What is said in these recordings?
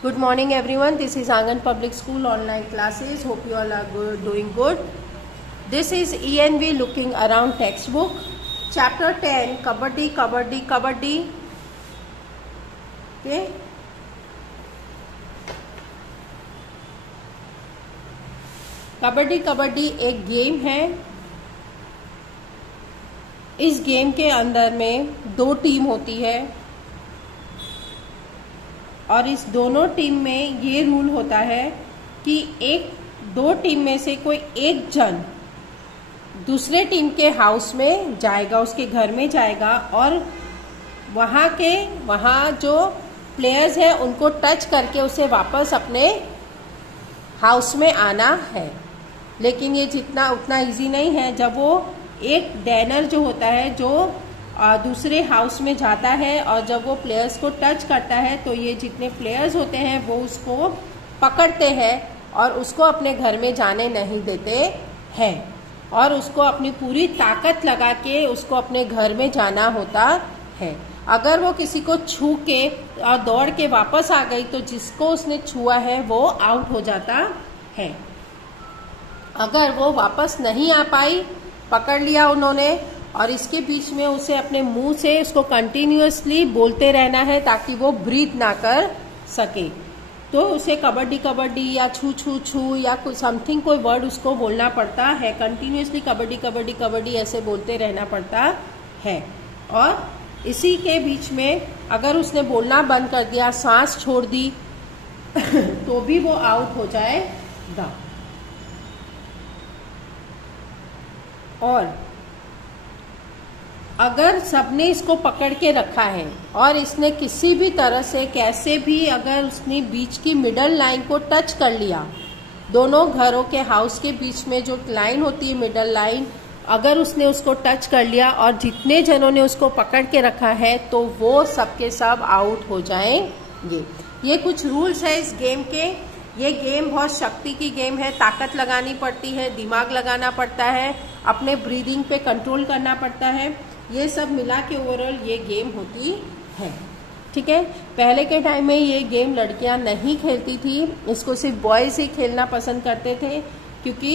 Good morning everyone. This is Angan Public School online classes. Hope you all are doing good. This is ENV looking around textbook. Chapter 10 Kabaddi Kabaddi Kabaddi. Okay. Kabaddi kabaddi एक game है। इस game के अंदर में दो team होती है और इस दोनों टीम में ये रूल होता है कि दो टीम में से कोई एक जन दूसरे टीम के हाउस में जाएगा, उसके घर में जाएगा और वहाँ जो प्लेयर्स हैं उनको टच करके उसे वापस अपने हाउस में आना है। लेकिन ये उतना इजी नहीं है। जब वो एक डैनर जो होता है जो दूसरे हाउस में जाता है और जब वो प्लेयर्स को टच करता है तो ये जितने प्लेयर्स होते हैं वो उसको पकड़ते हैं और उसको अपने घर में जाने नहीं देते हैं और उसको अपनी पूरी ताकत लगा के उसको अपने घर में जाना होता है। अगर वो किसी को छू के और दौड़ के वापस आ गई तो जिसको उसने छुआ है वो आउट हो जाता है। अगर वो वापस नहीं आ पाई, पकड़ लिया उन्होंने और इसके बीच में उसे अपने मुंह से उसको कंटिन्यूअसली बोलते रहना है ताकि वो ब्रीथ ना कर सके, तो उसे कबड्डी कबड्डी या छू छू छू या कुछ समथिंग कोई वर्ड उसको बोलना पड़ता है। कंटिन्यूअसली कबड्डी कबड्डी कबड्डी ऐसे बोलते रहना पड़ता है। और इसी के बीच में अगर उसने बोलना बंद कर दिया, सांस छोड़ दी तो भी वो आउट हो जाएगा। और अगर सबने इसको पकड़ के रखा है और इसने किसी भी तरह से कैसे भी अगर उसने बीच की मिडल लाइन को टच कर लिया, दोनों घरों के हाउस के बीच में जो लाइन होती है मिडल लाइन, अगर उसने उसको टच कर लिया और जितने जनों ने उसको पकड़ के रखा है तो वो सबके सब आउट हो जाएंगे। ये कुछ रूल्स है इस गेम के। ये गेम बहुत शक्ति की गेम है, ताकत लगानी पड़ती है, दिमाग लगाना पड़ता है, अपने ब्रीदिंग पे कंट्रोल करना पड़ता है। ये सब मिला के ओवरऑल ये गेम होती है। ठीक है। पहले के टाइम में ये गेम लड़कियां नहीं खेलती थी, इसको सिर्फ बॉयज ही खेलना पसंद करते थे क्योंकि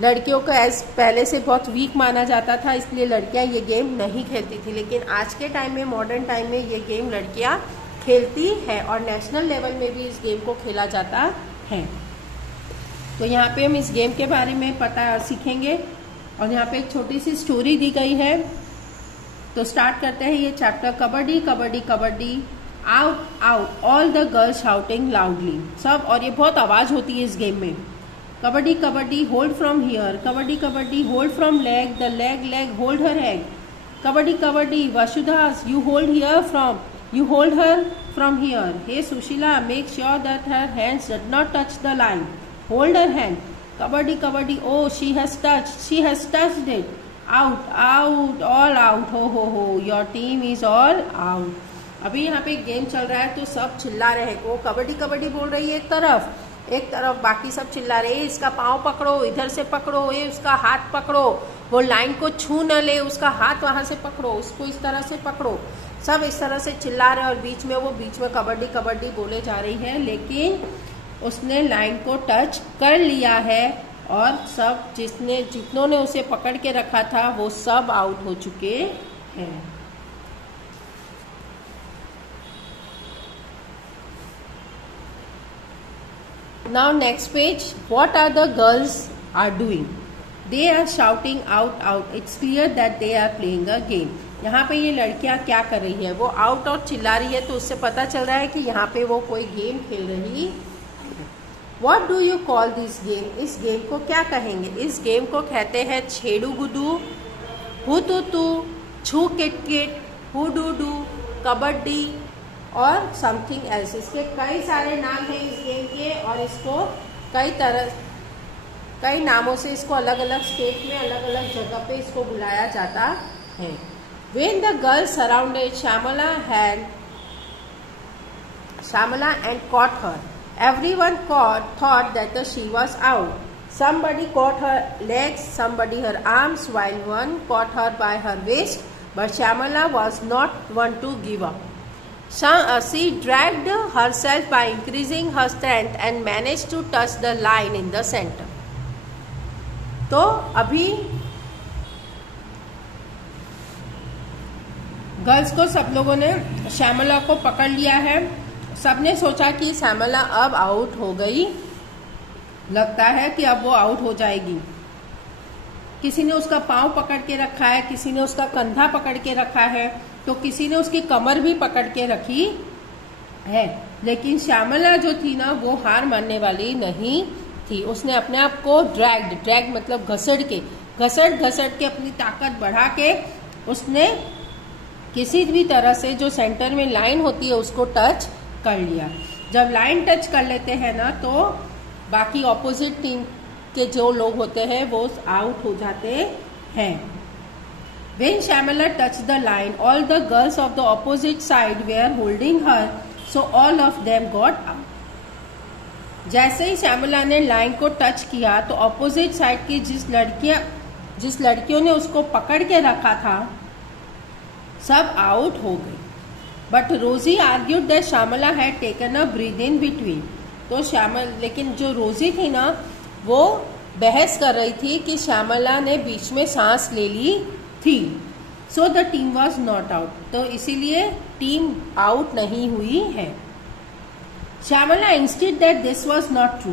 लड़कियों को पहले से बहुत वीक माना जाता था, इसलिए लड़कियां ये गेम नहीं खेलती थी। लेकिन आज के टाइम में, मॉडर्न टाइम में ये गेम लड़कियां खेलती है और नेशनल लेवल में भी इस गेम को खेला जाता है। तो यहाँ पे हम इस गेम के बारे में सीखेंगे और यहाँ पे एक छोटी सी स्टोरी दी गई है। तो स्टार्ट करते हैं ये chapter. Kabaddi kabaddi kabaddi, out out, all the girls shouting loudly. सब, और ये बहुत आवाज होती है इस गेम में। Kabaddi kabaddi, hold from here. Kabaddi kabaddi, hold from leg, the leg hold her head. Kabaddi kabaddi, Vasudha you hold here from, you hold her from here. Hey Sushila, make sure that her hands did not touch the line. Hold her hand. Kabaddi kabaddi, oh she has touched it. Out, all out. Ho, your team is all out. अभी यहाँ पे game चल रहा है तो सब चिल्ला रहे हैं। वो कबड्डी कबड्डी बोल रही है एक तरफ बाकी सब चिल्ला रहे हैं, इसका पाँव पकड़ो, इधर से पकड़ो, ये उसका हाथ पकड़ो, वो लाइन को छू न ले, उसका हाथ वहां से पकड़ो, उसको इस तरह से पकड़ो। सब इस तरह से चिल्ला रहे और बीच में कबड्डी कबड्डी बोले जा रही है, लेकिन उसने लाइन को टच कर लिया है और सब जितनों ने उसे पकड़ के रखा था वो सब आउट हो चुके हैं। Now next page, what are the girls are doing? They are shouting out out. It's clear that they are playing a game. यहाँ पे ये लड़कियां क्या कर रही है, वो आउट आउट चिल्ला रही है तो उससे पता चल रहा है कि यहाँ पे वो कोई गेम खेल रही है। What do you call this game? इस गेम को क्या कहेंगे? इस गेम को कहते हैं छेड़ू गुडू, हु तू तू, छू kit kit, who do do, kabaddi और समथिंग एल्स। इसके कई सारे नाम हैं इस गेम के और इसको कई नामों से इसको अलग अलग स्टेट में अलग अलग जगह पे इसको बुलाया जाता है। When the girls surrounded Shamala and caught her, everyone thought that she was out. Somebody caught her legs, somebody her arms, while one caught her by her waist, but Shamala was not one to give up. She dragged herself by increasing her strength and managed to touch the line in the center. तो अभी girls को सब लोगों ने श्यामला को पकड़ लिया है। सबने सोचा कि श्यामला अब आउट हो गई, लगता है कि अब वो आउट हो जाएगी। किसी ने उसका पाँव पकड़ के रखा है, किसी ने उसका कंधा पकड़ के रखा है, तो किसी ने उसकी कमर भी पकड़ के रखी है। लेकिन श्यामला जो थी ना, वो हार मानने वाली नहीं थी। उसने अपने आप को ड्रैग मतलब घसट के अपनी ताकत बढ़ा के उसने किसी भी तरह से जो सेंटर में लाइन होती है उसको टच कर लिया। जब लाइन टच कर लेते हैं ना, तो बाकी ऑपोजिट टीम के जो लोग होते हैं वो आउट हो जाते हैं। When Shyamala touched the line, all the girls of the opposite side were holding her, so all of them got out. जैसे ही श्यामला ने लाइन को टच किया तो ऑपोजिट साइड की जिस लड़कियों ने उसको पकड़ के रखा था, सब आउट हो गई। But Rosie argued that Shyamala had taken a breath in between. तो लेकिन जो रोजी थी ना, वो बहस कर रही थी कि श्यामला ने बीच में सांस ले ली थी। So the team was not out, तो इसीलिए टीम आउट नहीं हुई है। Shyamala insisted that this was not true.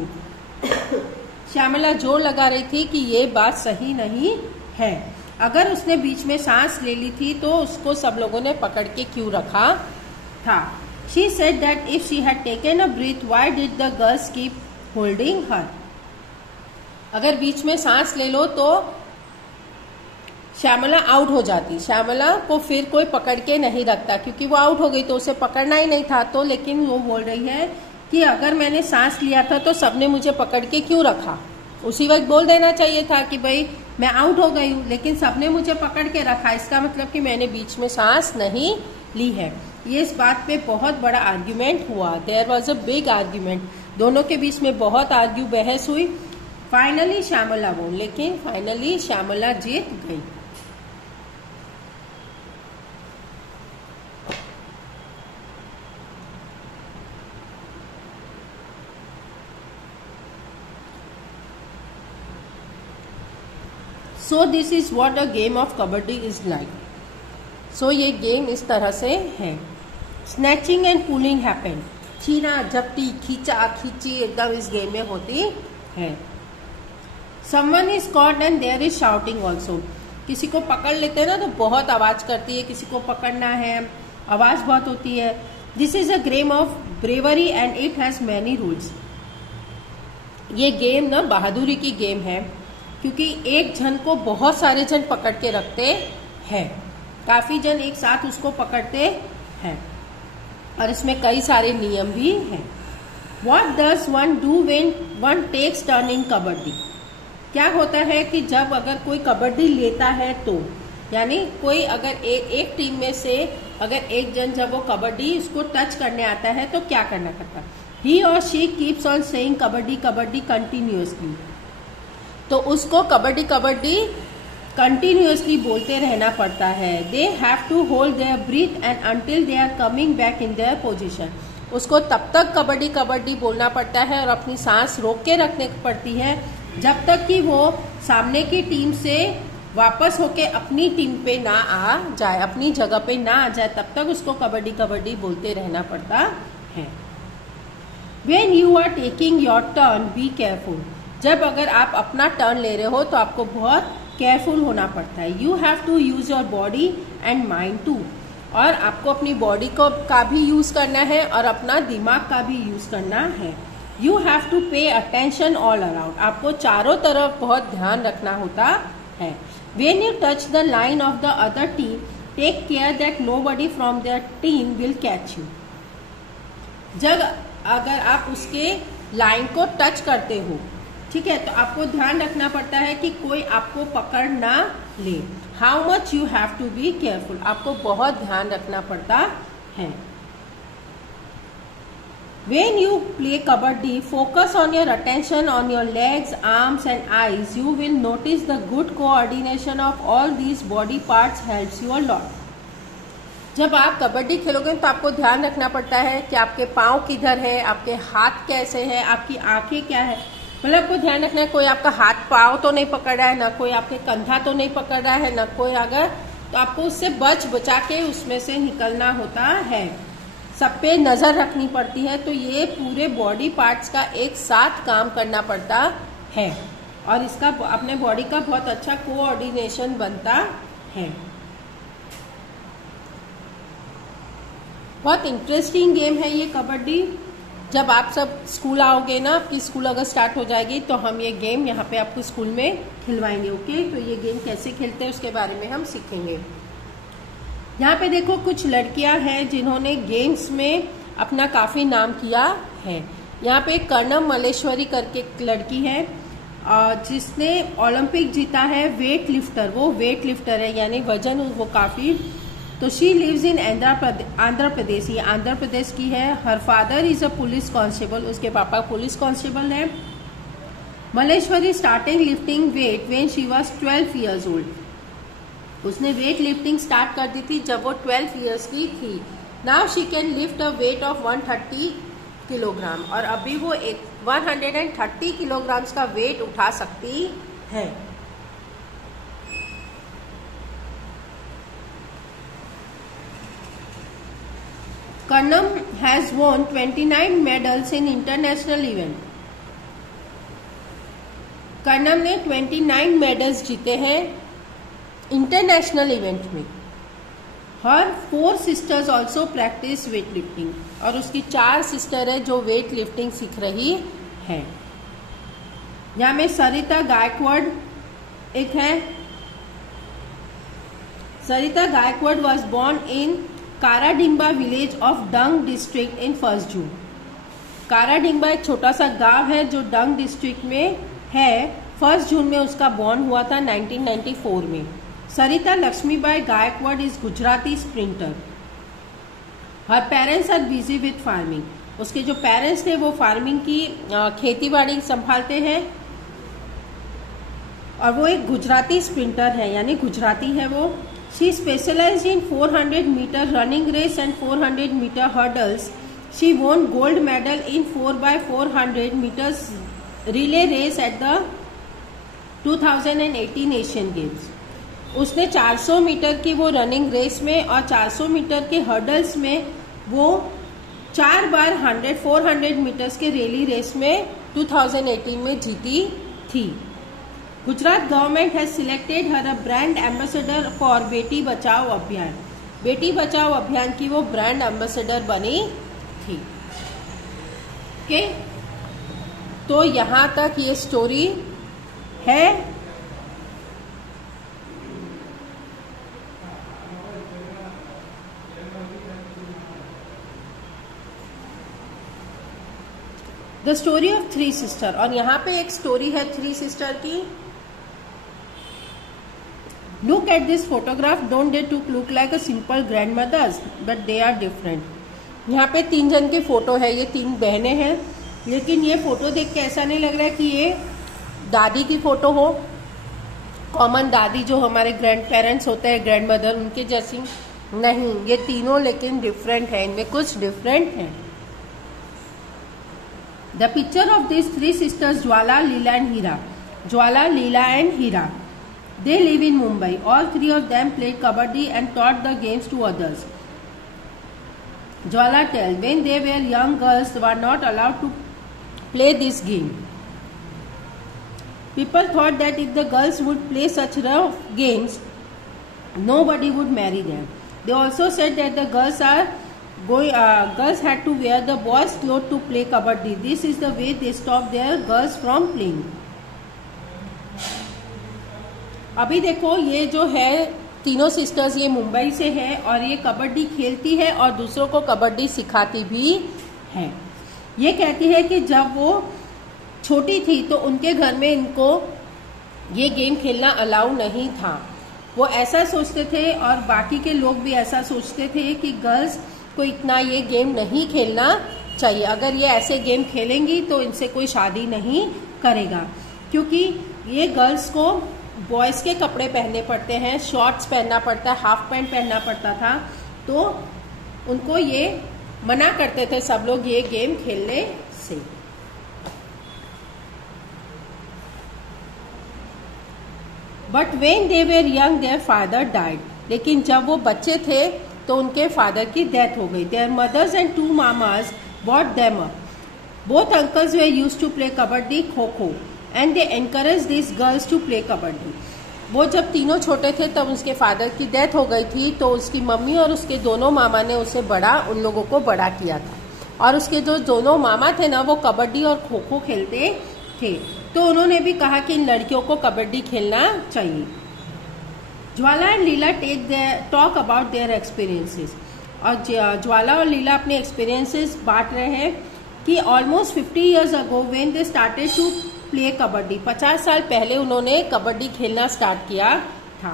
Shyamala जोर लगा रही थी कि ये बात सही नहीं है। अगर उसने बीच में सांस ले ली थी तो उसको सब लोगों ने पकड़ के क्यों रखा था। She said that if she had taken a breath, why did the girls keep holding her. अगर बीच में सांस ले लो तो श्यामला आउट हो जाती। श्यामला को फिर कोई पकड़ के नहीं रखता, क्योंकि वो आउट हो गई तो उसे पकड़ना ही नहीं था। तो लेकिन वो बोल रही है कि अगर मैंने सांस लिया था तो सबने मुझे पकड़ के क्यों रखा। उसी वक्त बोल देना चाहिए था कि भाई मैं आउट हो गई हूँ, लेकिन सबने मुझे पकड़ के रखा, इसका मतलब कि मैंने बीच में सांस नहीं ली है। ये इस बात पे बहुत बड़ा आर्ग्यूमेंट हुआ। There was a big argument. दोनों के बीच में बहुत बहस हुई। फाइनली श्यामला वोन, लेकिन फाइनली श्यामला जीत गई। So this is what a game of kabaddi is like. सो ये गेम इस तरह से है। Snatching and pulling happen. छीना झपटी खींचा खींची एकदम इस गेम में होती है। Someone is caught and there is shouting also. किसी को पकड़ लेते हैं ना तो बहुत आवाज करती है, किसी को पकड़ना है आवाज बहुत होती है। This is a game of bravery and it has many rules. ये गेम ना बहादुरी की गेम है, क्योंकि एक जन को बहुत सारे जन पकड़ के रखते हैं। काफी जन एक साथ उसको पकड़ते हैं और इसमें कई सारे नियम भी हैं। What does one do when one takes turn in kabaddi? क्या होता है कि जब अगर कोई कबड्डी लेता है तो, यानी कोई अगर एक टीम में से अगर एक जन जब वो कबड्डी उसको टच करने आता है तो क्या करना पड़ता है। He or she keeps on saying kabaddi kabaddi continuously. तो उसको कबड्डी कबड्डी कंटिन्यूअसली बोलते रहना पड़ता है। They have to hold their breath and until they are coming back in their position. उसको तब तक कबड्डी कबड्डी बोलना पड़ता है और अपनी सांस रोक के रखने पड़ती है जब तक कि वो सामने की टीम से वापस होके अपनी टीम पे ना आ जाए, अपनी जगह पे ना आ जाए, तब तक उसको कबड्डी कबड्डी बोलते रहना पड़ता है। When you are taking your turn, be careful. जब अगर आप अपना टर्न ले रहे हो तो आपको बहुत केयरफुल होना पड़ता है। You have to use your body and mind too. और आपको अपनी बॉडी को का भी यूज करना है और अपना दिमाग का भी यूज करना है। You have to pay attention all around. आपको चारों तरफ बहुत ध्यान रखना होता है। When you touch the line of the other team, take care that nobody from their team will catch you. जब अगर आप उसके लाइन को टच करते हो, ठीक है, तो आपको ध्यान रखना पड़ता है कि कोई आपको पकड़ ना ले। How much you have to be careful. आपको बहुत ध्यान रखना पड़ता है। When you play kabaddi, focus on your attention on your legs, arms and eyes. You will notice the good coordination of all these body parts helps you a lot. जब आप कबड्डी खेलोगे तो आपको ध्यान रखना पड़ता है कि आपके पाँव किधर है, आपके हाथ कैसे हैं, आपकी आंखें क्या है। मतलब आपको ध्यान रखना है कोई आपका हाथ पाँव तो नहीं पकड़ रहा है, ना कोई आपके कंधा तो नहीं पकड़ रहा है, ना कोई अगर, तो आपको उससे बचा के उसमें से निकलना होता है। सब पे नजर रखनी पड़ती है। तो ये पूरे बॉडी पार्ट्स का एक साथ काम करना पड़ता है और इसका अपने बॉडी का बहुत अच्छा कोऑर्डिनेशन बनता है। बहुत इंटरेस्टिंग गेम है ये कबड्डी। जब आप सब स्कूल आओगे ना, आपकी स्कूल अगर स्टार्ट हो जाएगी तो हम ये गेम यहाँ पे आपको स्कूल में खिलवाएंगे। ओके, तो ये गेम कैसे खेलते हैं उसके बारे में हम सीखेंगे। यहाँ पे देखो कुछ लड़कियां हैं जिन्होंने गेम्स में अपना काफी नाम किया है। यहाँ पे कर्णम मल्लेश्वरी करके एक लड़की है जिसने ओलंपिक जीता है, वेट लिफ्टर, वो वेट लिफ्टर है यानी वजन वो काफी। तो she lives in Andhra Pradesh, ये आंध्र प्रदेश की है। Her father is a police constable, उसके पापा पुलिस कांस्टेबल है। Malleswari started lifting wait when she was 12 years old. उसने वेट लिफ्टिंग स्टार्ट कर दी थी जब वो 12 इयर्स की थी। Now she can lift a weight of 130 kilogram, और अभी वो 130 किलोग्राम का वेट उठा सकती है। Karnam has won 29 medals in international event. Karnam ने 29 मेडल्स जीते हैं इंटरनेशनल इवेंट में। हर 4 sisters also practice weight lifting, और उसकी 4 सिस्टर है जो वेट लिफ्टिंग सीख रही है। यहाँ में सरिता गायकवाड़ एक है। Sarita Gaikwad was born in Karadiamba village of Dang district in 1 June. Karadiamba एक छोटा सा गांव है जो डंग डिस्ट्रिक्ट में है। 1 जून में उसका बॉर्न हुआ था 1994 में। Sarita Lakshmibai Gaikwad is Gujarati sprinter. Her parents are busy with farming. उसके जो पेरेंट्स थे वो फार्मिंग की खेती बाड़ी संभालते हैं, और वो एक गुजराती स्प्रिंटर है यानी गुजराती है वो। She specialized in 400 meter running race and 400 meter hurdles. She won gold medal in 4x400 meters relay race at the 2018 Asian Games. उसने 400 मीटर की वो रनिंग रेस में और 400 मीटर के हर्डल्स में वो 4 बार 400 मीटर्स के रैली रेस में 2018 में जीती थी। Gujarat government has selected her a brand ambassador for Beti Bachao अभियान। बेटी बचाओ अभियान की वो ब्रांड एम्बेसडर बनी थी। ओके, तो यहां तक ये स्टोरी है। द स्टोरी ऑफ 3 सिस्टर, और यहाँ पे एक स्टोरी है 3 सिस्टर की। Look at this photograph. Don't they look like a simple grandmothers? But they are different. यहाँ पे 3 जन की फोटो है, ये 3 बहनें हैं, लेकिन ये फोटो देख के ऐसा नहीं लग रहा है कि ये दादी की फोटो हो। कॉमन दादी जो हमारे ग्रैंड पेरेंट्स होते हैं, ग्रैंड मदर, उनके जैसी नहीं। ये तीनों लेकिन डिफरेंट है, इनमें कुछ डिफरेंट है। The picture of this 3 sisters Jwala, Leela and Heera. Jwala, Leela and Heera. They live in Mumbai. All 3 of them played kabaddi and taught the games to others. Jwala tells, when they were young girls, they were not allowed to play this game. People thought that if the girls would play such rough games, nobody would marry them. They also said that the girls had to wear the boys' clothes to play kabaddi. This is the way they stopped their girls from playing. अभी देखो ये जो है तीनों sisters, ये मुंबई से है और ये कबड्डी खेलती है और दूसरों को कबड्डी सिखाती भी है। ये कहती है कि जब वो छोटी थी तो उनके घर में इनको ये गेम खेलना अलाउ नहीं था। वो ऐसा सोचते थे और बाकी के लोग भी ऐसा सोचते थे कि गर्ल्स को इतना ये गेम नहीं खेलना चाहिए। अगर ये ऐसे गेम खेलेंगी तो इनसे कोई शादी नहीं करेगा, क्योंकि ये गर्ल्स को बॉयज के कपड़े पहनने पड़ते हैं, शॉर्ट्स पहनना पड़ता है, हाफ पैंट पहनना पड़ता था। तो उनको ये मना करते थे सब लोग ये गेम खेलने से। But when they were young their father died, लेकिन जब वो बच्चे थे तो उनके फादर की डेथ हो गई। Their mothers and 2 mamas bought them up. Both uncles we used to play kabaddi, kho kho, and they encourage this girls to play kabaddi. वो जब तीनों छोटे थे तब उसके फादर की डेथ हो गई थी, तो उसकी मम्मी और उसके दोनों मामा ने उसे उन लोगों को बड़ा किया था। और उसके जो दोनों मामा थे ना, वो कबड्डी और खो खो खेलते थे, तो उन्होंने भी कहा कि इन लड़कियों को कबड्डी खेलना चाहिए। Jwala and Leela talk about their experiences. और ज्वाला और लीला अपने एक्सपीरियंसेस बांट रहे हैं कि almost 50 years ago when they started to play kabaddi, 50 साल पहले उन्होंने कबड्डी खेलना स्टार्ट किया था।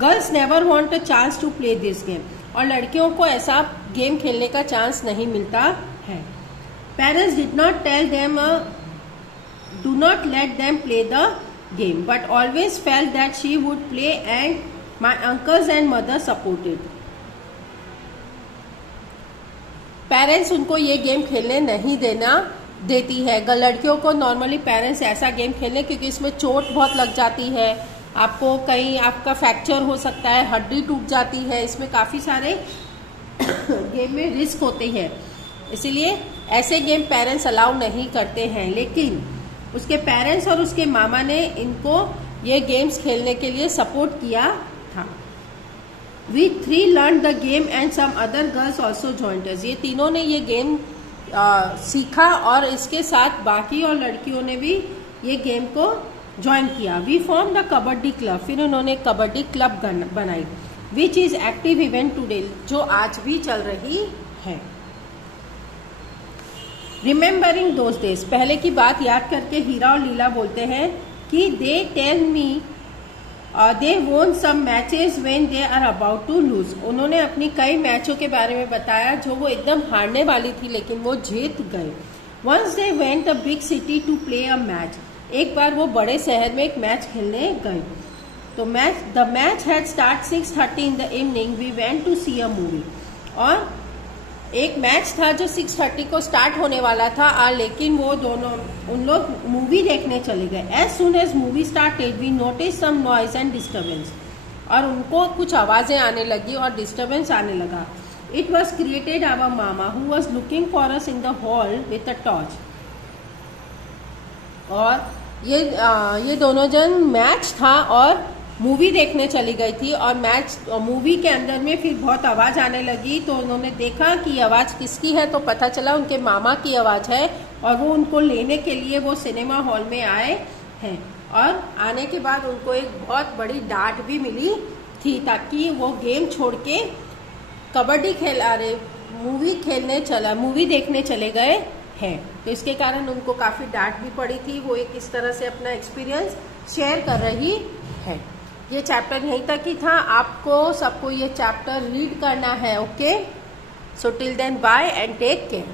Girls never want a chance to play this game, और लड़कियों को ऐसा गेम खेलने का चांस नहीं मिलता है। Parents did not tell them do not let them play the game, but always felt that she would play and my uncles and mother supported. Parents उनको ये गेम खेलने नहीं देती है। लड़कियों को नॉर्मली पेरेंट्स ऐसा गेम खेलने, क्योंकि इसमें चोट बहुत लग जाती है, आपको कहीं आपका फ्रैक्चर हो सकता है, हड्डी टूट जाती है, इसमें काफी सारे गेम में रिस्क होते हैं, इसीलिए ऐसे गेम पेरेंट्स अलाउ नहीं करते हैं। लेकिन उसके पेरेंट्स और उसके मामा ने इनको ये गेम्स खेलने के लिए सपोर्ट किया था। We 3 learned the game and some other girls also joined us. ये तीनों ने ये गेम सीखा और इसके साथ बाकी और लड़कियों ने भी ये गेम को ज्वाइन किया। We form the kabaddi club, फिर उन्होंने कबड्डी क्लब बनाई, which is active even today, जो आज भी चल रही है। रिमेम्बरिंग दोज डेज, पहले की बात याद करके हीरा और लीला बोलते हैं कि they tell me they won some matches when they are about to lose. उन्होंने अपनी कई मैचों के बारे में बताया जो वो एकदम हारने वाली थी लेकिन वो जीत गए। Once they went a big city to play a match, एक बार वो बड़े शहर में एक मैच खेलने गए। तो the match had start 6:30 in the evening, we went to see a movie. और एक मैच था जो 6:30 को स्टार्ट होने वाला था, लेकिन वो उन लोग मूवी देखने चले गए। As soon as movie started we notice some noise and disturbance, और उनको कुछ आवाजें आने लगी और डिस्टर्बेंस आने लगा। It was created our mama who was looking for us in the hall with a torch. और ये दोनों जन मैच था और मूवी देखने चली गई थी, और मूवी के अंदर में फिर बहुत आवाज आने लगी, तो उन्होंने देखा कि आवाज किसकी है, तो पता चला उनके मामा की आवाज है, और वो उनको लेने के लिए वो सिनेमा हॉल में आए हैं। और आने के बाद उनको एक बहुत बड़ी डांट भी मिली थी, ताकि वो गेम छोड़ के कबड्डी मूवी देखने चले गए हैं। तो इसके कारण उनको काफी डांट भी पड़ी थी। वो एक इस तरह से अपना एक्सपीरियंस शेयर कर रही है। ये चैप्टर यहीं तक ही था, आपको सबको ये चैप्टर रीड करना है। Okay, so till then bye and take care.